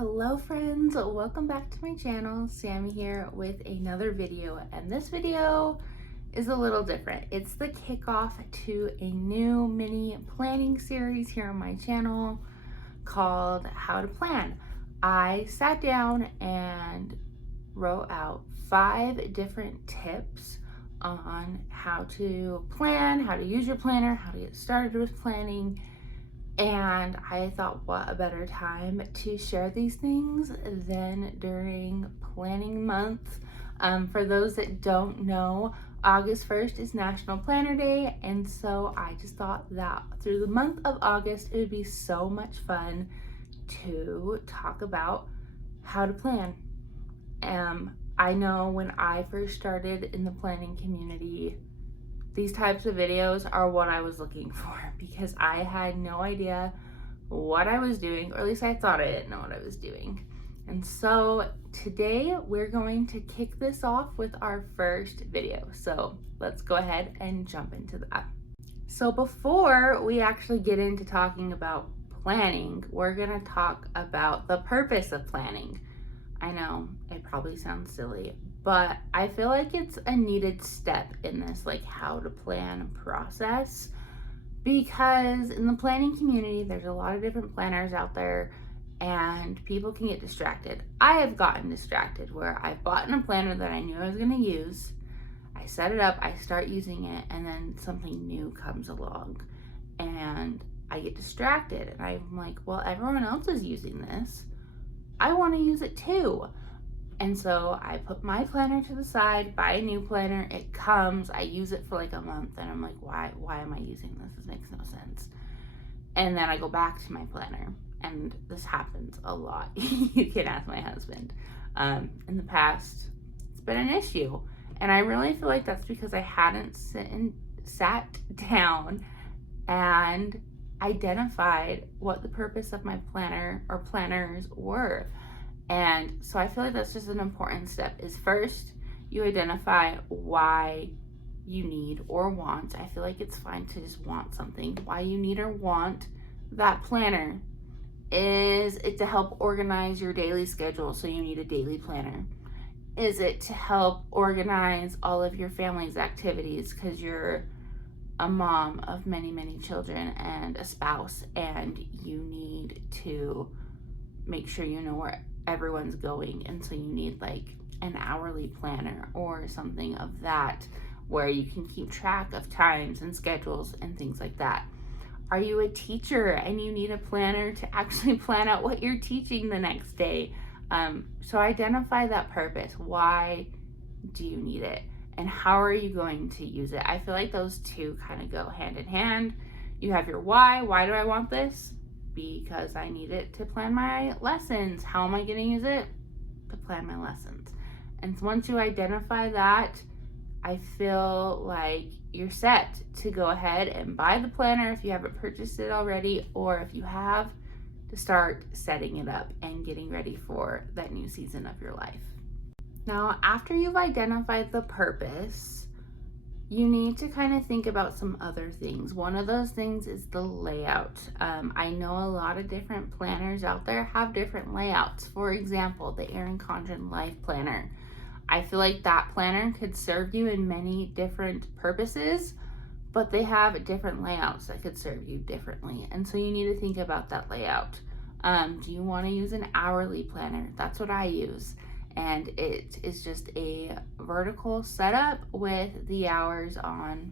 Hello friends, welcome back to my channel. Sammy here with another video, and this video is a little different. It's the kickoff to a new mini planning series here on my channel called How to Plan. I sat down and wrote out 5 different tips on how to plan, how to use your planner, how to get started with planning. And I thought, what a better time to share these things than during planning month. For those that don't know, August 1st is National Planner Day, and so I just thought that through the month of August, it would be so much fun to talk about how to plan. I know when I first started in the planning community, these types of videos are what I was looking for because I had no idea what I was doing, or at least I thought I didn't know what I was doing. And so today we're going to kick this off with our first video. So let's go ahead and jump into that. So before we actually get into talking about planning, we're gonna talk about the purpose of planning. I know it probably sounds silly, but I feel like it's a needed step in this like how to plan process, because in the planning community there's a lot of different planners out there and people can get distracted. I have gotten distracted where I've bought a planner that I knew I was going to use, I set it up, I start using it, and then something new comes along and I get distracted and I'm like, well, everyone else is using this, I want to use it too. And so I put my planner to the side, buy a new planner, it comes, I use it for like a month, and I'm like, why am I using this? This makes no sense. And then I go back to my planner, and this happens a lot. You can ask my husband. In the past, it's been an issue. And I really feel like that's because I hadn't sat down and identified what the purpose of my planner or planners were. And so I feel like that's just an important step, is first you identify why you need or want. I feel like it's fine to just want something. Why you need or want that planner. Is it to help organize your daily schedule, so you need a daily planner? Is it to help organize all of your family's activities because you're a mom of many children and a spouse, and you need to make sure you know where everyone's going, and so you need like an hourly planner or something of that where you can keep track of times and schedules and things like that? Are you a teacher and you need a planner to actually plan out what you're teaching the next day? So identify that purpose. Why do you need it? And how are you going to use it? I feel like those two kind of go hand in hand. You have your why. Why do I want this? Because I need it to plan my lessons. How am I going to use it? To plan my lessons. And once you identify that, I feel like you're set to go ahead and buy the planner if you haven't purchased it already, or if you have, to start setting it up and getting ready for that new season of your life. Now, after you've identified the purpose, you need to kind of think about some other things. One of those things is the layout. I know a lot of different planners out there have different layouts. For example, the Erin Condren Life Planner. I feel like that planner could serve you in many different purposes, but they have different layouts that could serve you differently. And so you need to think about that layout. Do you want to use an hourly planner? That's what I use. And it is just a vertical setup with the hours on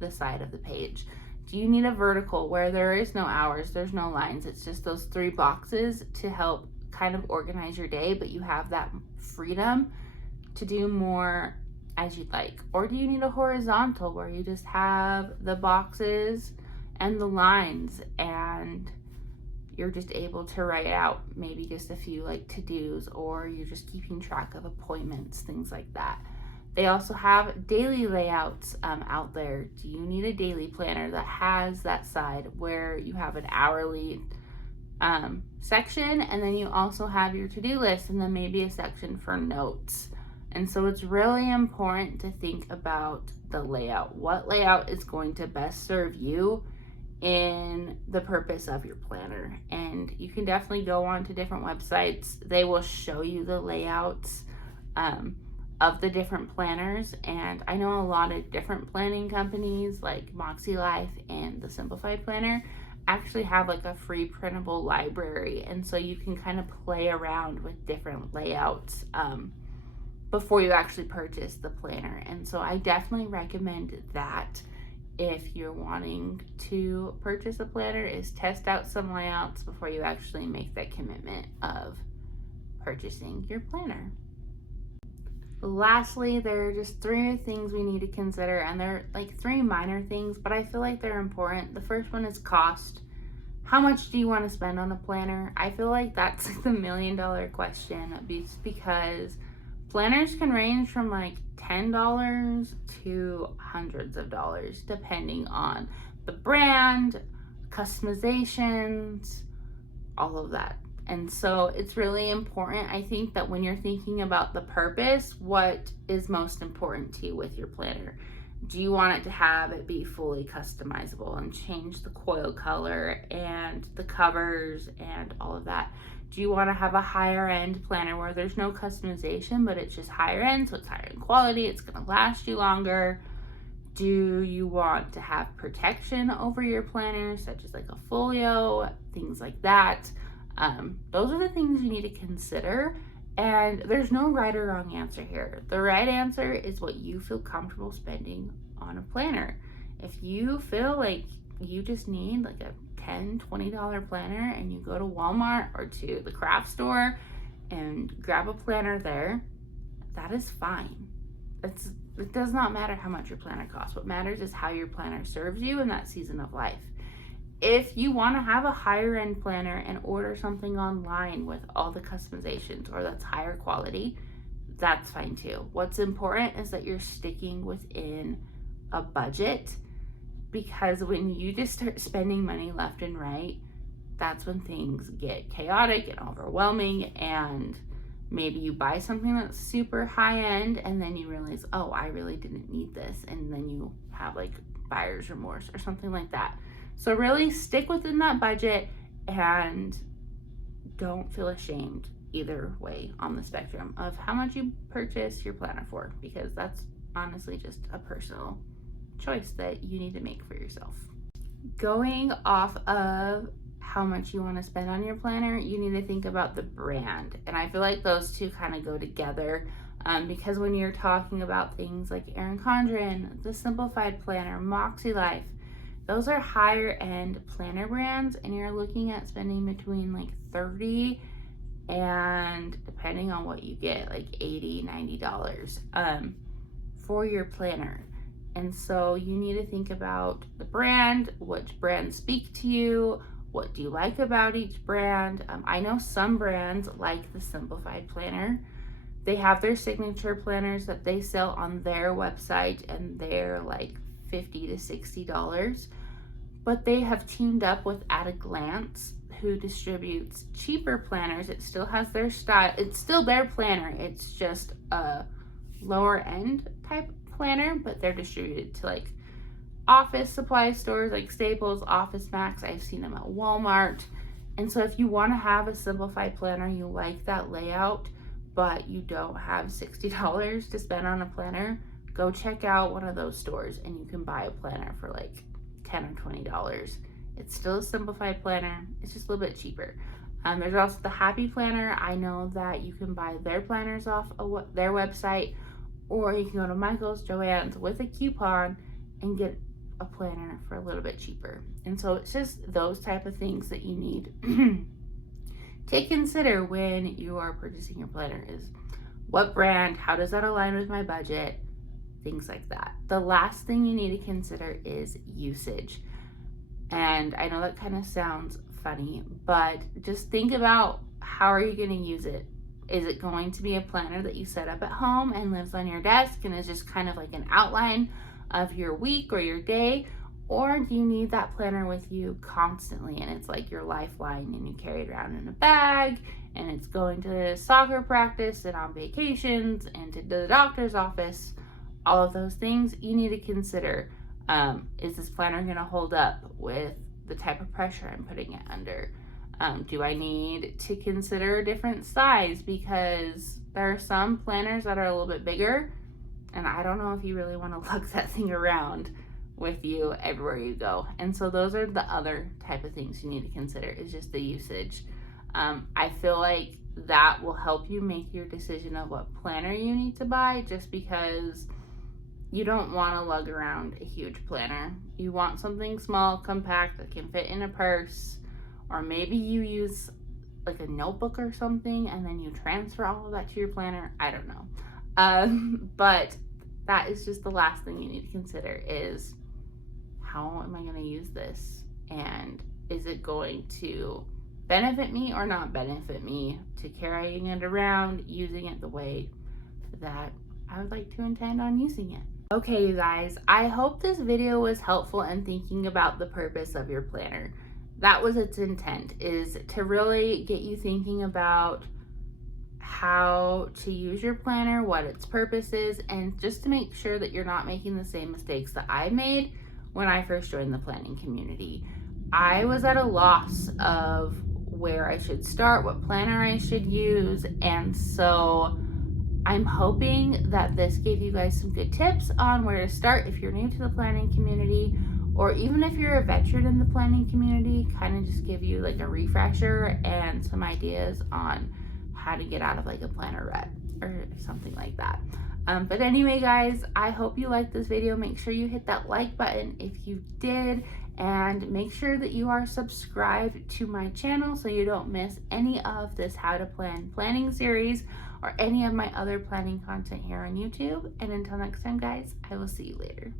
the side of the page. Do you need a vertical where there is no hours, there's no lines, it's just those 3 boxes to help kind of organize your day, but you have that freedom to do more as you'd like? Or do you need a horizontal where you just have the boxes and the lines, and you're just able to write out maybe just a few like to-dos, or you're just keeping track of appointments, things like that? They also have daily layouts out there. Do you need a daily planner that has that side where you have an hourly section, and then you also have your to-do list, and then maybe a section for notes? And so it's really important to think about the layout. What layout is going to best serve you in the purpose of your planner. And you can definitely go on to different websites. They will show you the layouts of the different planners. And I know a lot of different planning companies like Moxie Life and the Simplified Planner actually have like a free printable library. And so you can kind of play around with different layouts before you actually purchase the planner. And so I definitely recommend that if you're wanting to purchase a planner, is test out some layouts before you actually make that commitment of purchasing your planner. Lastly, there are just 3 things we need to consider, and they're like 3 minor things, but I feel like they're important. The first one is cost. How much do you want to spend on a planner? I feel like that's the $1 million question, because planners can range from like $10 to hundreds of dollars depending on the brand, customizations, all of that. And so it's really important, I think, that when you're thinking about the purpose, what is most important to you with your planner? Do you want it to have it be fully customizable and change the coil color and the covers and all of that? Do you want to have a higher end planner where there's no customization, but it's just higher end, so it's higher in quality, it's going to last you longer? Do you want to have protection over your planner, such as like a folio, things like that? Those are the things you need to consider, and there's no right or wrong answer here. The right answer is what you feel comfortable spending on a planner. If you feel like you just need like a $10, $20 planner and you go to Walmart or to the craft store and grab a planner there, that is fine. It does not matter how much your planner costs. What matters is how your planner serves you in that season of life. If you want to have a higher end planner and order something online with all the customizations or that's higher quality, that's fine too. What's important is that you're sticking within a budget, because when you just start spending money left and right, that's when things get chaotic and overwhelming, and maybe you buy something that's super high end and then you realize, oh, I really didn't need this, and then you have like buyer's remorse or something like that. So really stick within that budget and don't feel ashamed either way on the spectrum of how much you purchase your planner for, because that's honestly just a personal choice that you need to make for yourself. Going off of how much you want to spend on your planner, you need to think about the brand. And I feel like those two kind of go together, because when you're talking about things like Erin Condren, the Simplified Planner, Moxie Life, those are higher end planner brands, and you're looking at spending between like $30 and, depending on what you get, like $80, $90 for your planner. And so you need to think about the brand, which brands speak to you, what do you like about each brand. I know some brands like the Simplified Planner. They have their signature planners that they sell on their website, and they're like $50 to $60. But they have teamed up with At a Glance, who distributes cheaper planners. It still has their style. It's still their planner. It's just a lower end type planner, but they're distributed to like office supply stores like Staples, Office Max. I've seen them at Walmart. And so if you want to have a simplified planner, you like that layout, but you don't have $60 to spend on a planner, go check out one of those stores and you can buy a planner for like $10 or $20. It's still a simplified planner, it's just a little bit cheaper. There's also the Happy Planner. I know that you can buy their planners off of their website, or you can go to Michael's, Joann's with a coupon and get a planner for a little bit cheaper. And so it's just those type of things that you need to consider when you are purchasing your planner, is what brand, how does that align with my budget, things like that. The last thing you need to consider is usage. And I know that kind of sounds funny, but just think about, how are you going to use it? Is it going to be a planner that you set up at home and lives on your desk and is just kind of like an outline of your week or your day? Or do you need that planner with you constantly, and it's like your lifeline, and you carry it around in a bag, and it's going to soccer practice and on vacations and to the doctor's office? All of those things you need to consider. Is this planner going to hold up with the type of pressure I'm putting it under. Do I need to consider a different size? Because there are some planners that are a little bit bigger, and I don't know if you really want to lug that thing around with you everywhere you go. And so those are the other type of things you need to consider, is just the usage. I feel like that will help you make your decision of what planner you need to buy, just because you don't want to lug around a huge planner. You want something small, compact, that can fit in a purse, or maybe you use like a notebook or something and then you transfer all of that to your planner. I don't know. But that is just the last thing you need to consider, is how am I going to use this? And is it going to benefit me or not benefit me to carrying it around, using it the way that I would like to intend on using it? Okay, you guys, I hope this video was helpful in thinking about the purpose of your planner. That was its intent, is to really get you thinking about how to use your planner, what its purpose is, and just to make sure that you're not making the same mistakes that I made when I first joined the planning community. I was at a loss of where I should start, what planner I should use, and so I'm hoping that this gave you guys some good tips on where to start if you're new to the planning community, or even if you're a veteran in the planning community, kind of just give you like a refresher and some ideas on how to get out of like a planner rut or something like that. But anyway, guys, I hope you liked this video. Make sure you hit that like button if you did, and make sure that you are subscribed to my channel so you don't miss any of this How to Plan planning series or any of my other planning content here on YouTube. And until next time, guys, I will see you later.